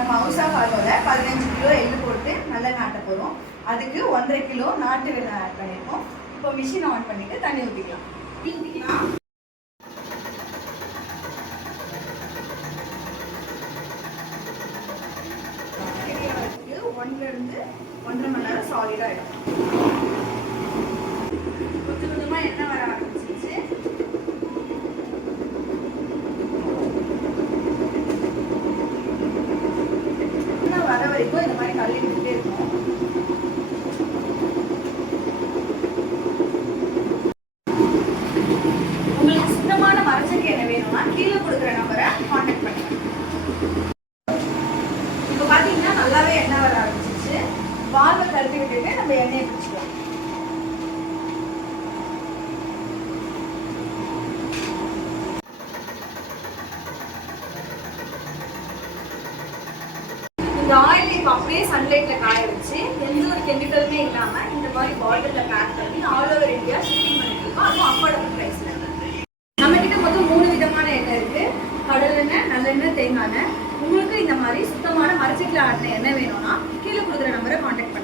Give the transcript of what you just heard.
நம்ம Hausa ஃபாலோவில் 15 kilo எள்ளு போட்டு நல்லெண்ணெய் ஆட்ட போகிறோம். அதுக்கு 1.5 கிலோ நாட்டு வெல்லம் ஆட் பண்ணியிருக்கோம். இப்போ மிஷின் ஆன் பண்ணிவிட்டு தண்ணி ஊற்றிக்கலாம். ஊற்றிக்கலாம். 1 to 1.5 மணி நேரம் சாலிடாக ஆகிடும். கொஞ்சம் கொஞ்சமாக எண்ணெய் வர ஆரம்பிச்சிருச்சு. எண்ணெய் வர வரைக்கும் இந்த மாதிரி கல்லி விட்டுட்டே இருக்கும். உங்களுக்கு சுத்தமான மரச்செக்கு எண்ணெய் வேணும்னா கீழே கொடுக்குற நம்பரை கான்டாக்ட் பண்ணுங்க. இப்போ பார்த்தீங்கன்னா நல்லாவே எண்ணெய் வர ஆரம்பிச்சிருச்சு. வால்வை கழுவி விட்டுட்டு நம்ம எண்ணெயை பிடிச்சிக்கலாம். இந்த ஆயில் இப்போ அப்படியே சன்லைட்ல காய வச்சு எந்த ஒரு கெமிக்கலுமே இல்லாம இந்த மாதிரி பாட்டில்ல பேக் பண்ணி ஆல் ஓவர் இந்தியா ஷிப்பிங் பண்ணிட்டு இருக்கோம். அதுவும் அஃபோர்டபுள் பிரைஸ்ல. நம்ம கிட்ட மொத்தம் 3 விதமான எண்ணெய் இருக்கு. கடலெண்ணெய், நல்லெண்ணெய், தேங்காய் எண்ணெய். உங்களுக்கு இந்த மாதிரி சுத்தமான மரச்செக்கில் ஆட்டின எண்ணெய் வேணும்னா கீழே கொடுக்குற நம்பரை கான்டாக்ட் பண்ணுங்க.